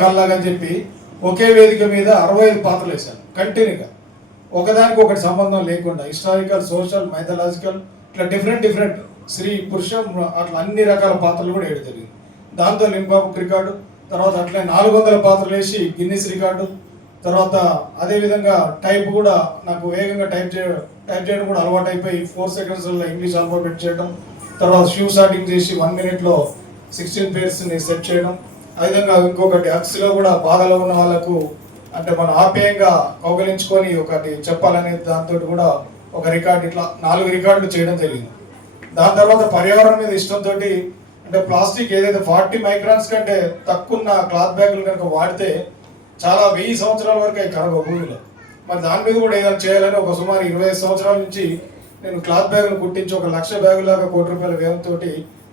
కళ్ళగా అని చెప్పి ఒకే వేదిక మీద అరవై ఐదు పాత్రలు వేశాను కంటిన్యూగా ఒకదానికి ఒకటి సంబంధం లేకుండా హిస్టారికల్ సోషల్ మైథలాజికల్ ఇట్లా డిఫరెంట్ డిఫరెంట్ స్త్రీ పురుష అట్లా అన్ని రకాల పాత్రలు కూడా వేయడం జరిగింది. దాంతో లింబాబుక్ రికార్డు తర్వాత అట్లే నాలుగు వందల పాత్రలు వేసి గిన్నిస్ రికార్డు తర్వాత అదేవిధంగా టైప్ కూడా నాకు వేగంగా టైప్ చేయడం టైప్ చేయడం కూడా అలవాటు అయిపోయి ఫోర్ సెకండ్స్లో ఇంగ్లీష్ అల్ఫాబెట్ చేయడం తర్వాత షూ షార్టింగ్ చేసి వన్ మినిట్లో సిక్స్టీన్ పేర్స్ని సెట్ చేయడం ఆ విధంగా ఇంకొకటి అక్స్లో కూడా బాధలో ఉన్న వాళ్ళకు అంటే మనం ఆప్యాయంగా కౌగలించుకొని ఒకటి చెప్పాలనే దాంతో కూడా ఒక రికార్డు ఇట్లా నాలుగు రికార్డులు చేయడం జరిగింది. దాని తర్వాత పర్యావరణం మీద ఇష్టంతో అంటే ప్లాస్టిక్ ఏదైతే ఫార్టీ మైక్రాన్స్ కంటే తక్కువ ఉన్న క్లాత్ బ్యాగులు కనుక వాడితే చాలా వెయ్యి సంవత్సరాల వరకు అవి కరగవు భూమిలో. మరి దాని మీద కూడా ఏదైనా చేయాలని ఒక సుమారు ఇరవై ఐదు సంవత్సరాల నుంచి నేను క్లాత్ బ్యాగులు కుట్టించి ఒక లక్ష బ్యాగులాగా కోటి రూపాయల వ్యయంతో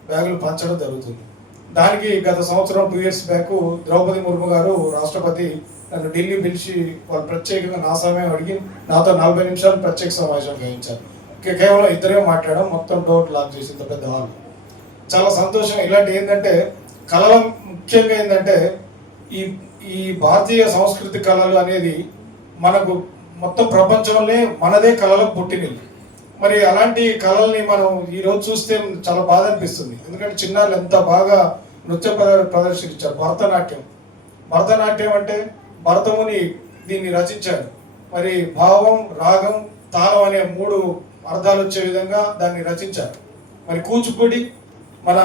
బ్యాగులు పంచడం జరుగుతుంది. దానికి గత సంవత్సరం two years back Draupadi Murmu గారు రాష్ట్రపతి నన్ను ఢిల్లీ పిలిచి వాళ్ళు ప్రత్యేకంగా నా సమయం అడిగి నాతో నలభై నిమిషాలు ప్రత్యేక సమావేశం గాయించారు కేవలం ఇద్దరే మాట్లాడడం మొత్తం డోర్ లాక్ చేసింది పెద్ద వాళ్ళు చాలా సంతోషం. ఇలాంటి ఏంటంటే కళల ముఖ్యంగా ఏంటంటే ఈ ఈ భారతీయ సంస్కృతి కళలు అనేది మనకు మొత్తం ప్రపంచంలోనే మనదే కళలకు పుట్టినవి మరి అలాంటి కళల్ని మనం ఈరోజు చూస్తే చాలా బాధ అనిపిస్తుంది. ఎందుకంటే చిన్నారులు ఎంత బాగా నృత్య ప్రదర్శించారు. భరతనాట్యం. భరతనాట్యం అంటే భరతముని దీన్ని రచించాడు మరి భావం రాగం తాళం అనే మూడు అర్థాలు వచ్చే విధంగా దాన్ని రచించారు. మరి కూచిపూడి మన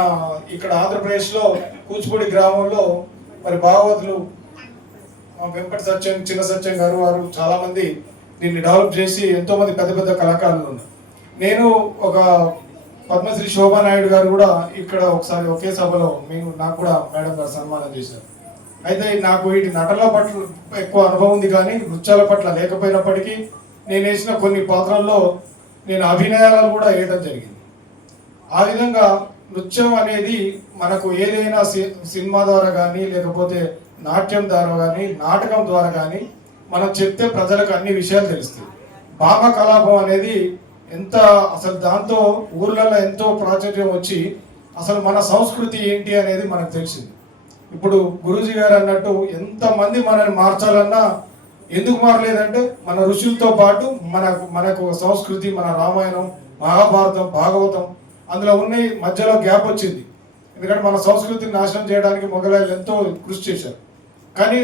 ఇక్కడ ఆంధ్రప్రదేశ్లో కూచిపూడి గ్రామంలో మరి భాగవతులు ఆ వెంకట సత్యం చిన్న సత్యం గారు వారు చాలామంది దీన్ని డెవలప్ చేసి ఎంతోమంది పెద్ద పెద్ద కళాకారులు ఉన్నారు. నేను ఒక పద్మశ్రీ శోభా నాయుడు గారు కూడా ఇక్కడ ఒకసారి ఒకే సభలో మేము నాకు కూడా మేడం గారు సన్మానం చేశారు. అయితే నాకు వీటి నటల పట్ల ఎక్కువ అనుభవం ఉంది కానీ నృత్యాల పట్ల లేకపోయినప్పటికీ నేను వేసిన కొన్ని పాత్రల్లో నేను అభినయాలను కూడా వేయడం జరిగింది. ఆ విధంగా నృత్యం అనేది మనకు ఏదైనా సి- సినిమా ద్వారా కానీ లేకపోతే నాట్యం ద్వారా కానీ నాటకం ద్వారా కానీ మనం చెప్తే ప్రజలకు అన్ని విషయాలు తెలుస్తాయి. భావ కలాపం అనేది ఎంత అసలు దాంతో ఊర్లలో ఎంతో ప్రాచుర్యం వచ్చి అసలు మన సంస్కృతి ఏంటి అనేది మనకు తెలిసింది. ఇప్పుడు గురూజీ గారు అన్నట్టు ఎంతమంది మనల్ని మార్చాలన్నా ఎందుకు మారలేదంటే మన ఋషులతో పాటు మనకు మనకు సంస్కృతి మన రామాయణం మహాభారతం భాగవతం అందులో ఉన్న మధ్యలో గ్యాప్ వచ్చింది. ఎందుకంటే మన సంస్కృతిని నాశనం చేయడానికి మొఘలాయలు ఎంతో కృషి చేశారు. కానీ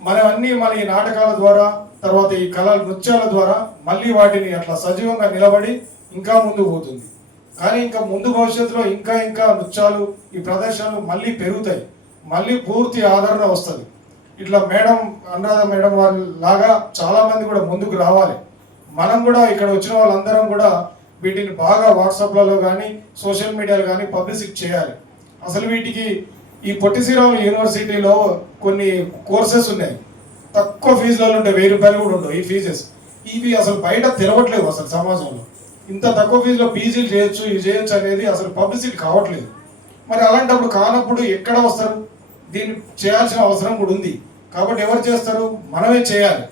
మనం అన్ని మన ఈ నాటకాల ద్వారా తర్వాత ఈ కళ నృత్యాల ద్వారా మళ్ళీ వాటిని అట్లా సజీవంగా నిలబడి ఇంకా ముందుకు పోతుంది. కానీ ఇంకా ముందు భవిష్యత్తులో ఇంకా ఇంకా నృత్యాలు ఈ ప్రదర్శనలు మళ్ళీ పెరుగుతాయి. మళ్ళీ పూర్తి ఆదరణ వస్తుంది. ఇట్లా మేడం అనురాధ మేడం వాళ్ళ లాగా చాలా మంది కూడా ముందుకు రావాలి. మనం కూడా ఇక్కడ వచ్చిన వాళ్ళందరం కూడా వీటిని బాగా వాట్సాప్లలో కానీ సోషల్ మీడియాలో కానీ పబ్లిసిటీ చేయాలి. అసలు వీటికి ఈ పొట్టి శ్రీరాములు యూనివర్సిటీలో కొన్ని కోర్సెస్ ఉన్నాయి. తక్కువ ఫీజులలో ఉంటే వెయ్యి రూపాయలు కూడా ఉండవు ఈ ఫీజెస్. ఇవి అసలు బయట తిరగట్లేవు అసలు సమాజంలో. ఇంత తక్కువ ఫీజులో పీజీలు చేయొచ్చు ఇవి చేయొచ్చు అనేది అసలు పబ్లిసిటీ కావట్లేదు. మరి అలాంటప్పుడు కానప్పుడు ఎక్కడ వస్తారు? దీన్ని చేయాల్సిన అవసరం కూడా ఉంది. కాబట్టి ఎవరు చేస్తారు? మనమే చేయాలి.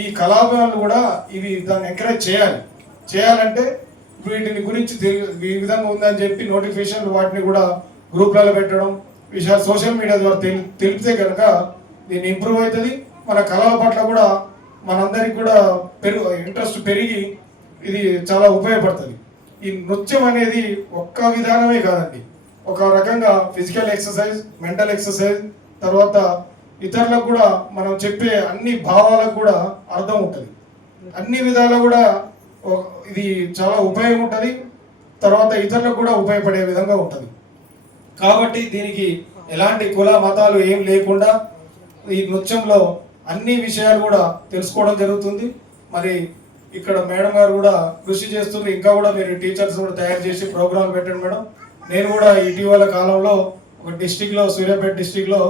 ఈ కళాభిమానులు కూడా ఇవి దాన్ని ఎంకరేజ్ చేయాలి. చేయాలంటే వీటిని గురించి ఈ విధంగా ఉందని చెప్పి నోటిఫికేషన్లు వాటిని కూడా గ్రూప్లలో పెట్టడం విషయాలు సోషల్ మీడియా ద్వారా తెలి తెలిపితే కనుక దీన్ని ఇంప్రూవ్ అవుతుంది. మన కళల పట్ల కూడా మనందరికి కూడా పెరుగు ఇంట్రెస్ట్ పెరిగి ఇది చాలా ఉపయోగపడుతుంది. ఈ నృత్యం అనేది ఒక్క విధానమే కాదండి. ఒక రకంగా ఫిజికల్ ఎక్సర్సైజ్ మెంటల్ ఎక్సర్సైజ్ తర్వాత ఇతరులకు కూడా మనం చెప్పే అన్ని భావాలకు కూడా అర్థం ఉంటుంది. అన్ని విధాలు కూడా ఇది చాలా ఉపయోగం ఉంటుంది. తర్వాత ఇతరులకు కూడా ఉపయోగపడే విధంగా ఉంటుంది. కాబట్టి దీనికి ఎలాంటి కుల మతాలు ఏం లేకుండా ఈ నృత్యంలో అన్ని విషయాలు కూడా తెలుసుకోవడం జరుగుతుంది. మరి ఇక్కడ మేడం గారు కూడా కృషి చేస్తుంది ఇంకా కూడా మీరు టీచర్స్ కూడా తయారు చేసి ప్రోగ్రాం పెట్టండి మేడం. నేను కూడా ఇటీవల కాలంలో ఒక డిస్టిక్లో సూర్యాపేట డిస్టిక్లో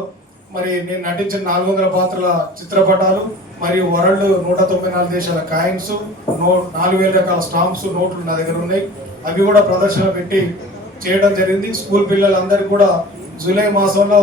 మరి నేను నటించిన నాలుగు వందల పాత్రల చిత్రపటాలు మరియు వరల్డ్ నూట తొంభై నాలుగు దేశాల కాయిన్స్ నో నాలుగు వేల రకాల స్టాంప్స్ నోట్లు నా దగ్గర ఉన్నాయి. అవి కూడా ప్రదర్శన పెట్టి చేయడం జరిగింది. స్కూల్ పిల్లలందరికీ కూడా జూలై మాసంలో